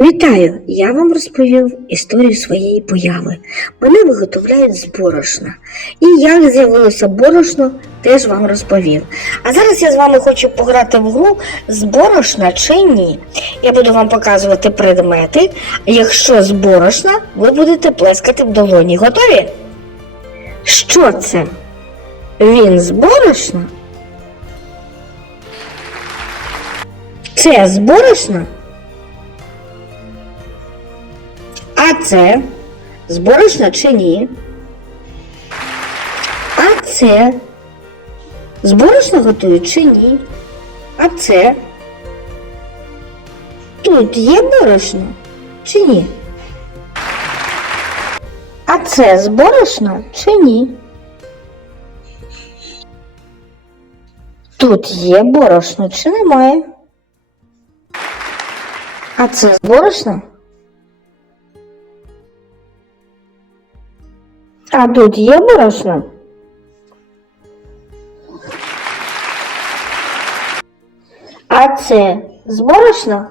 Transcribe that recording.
Вітаю! Я вам розповів історію своєї появи. Мене виготовляють з борошна. І як з'явилося борошно, теж вам розповів. А зараз я з вами хочу пограти в гру з борошна чи ні. Я буду вам показувати предмети. Якщо з борошна, ви будете плескати в долоні. Готові? Що це? Він з борошна? Це з борошна? А це з чи ні? А це з борошна готують чи ні? А це тут є борошно чи ні? А це з борошна чи ні? Тут є борошно чи немає? А це з А тут є борошно? А це з борошна?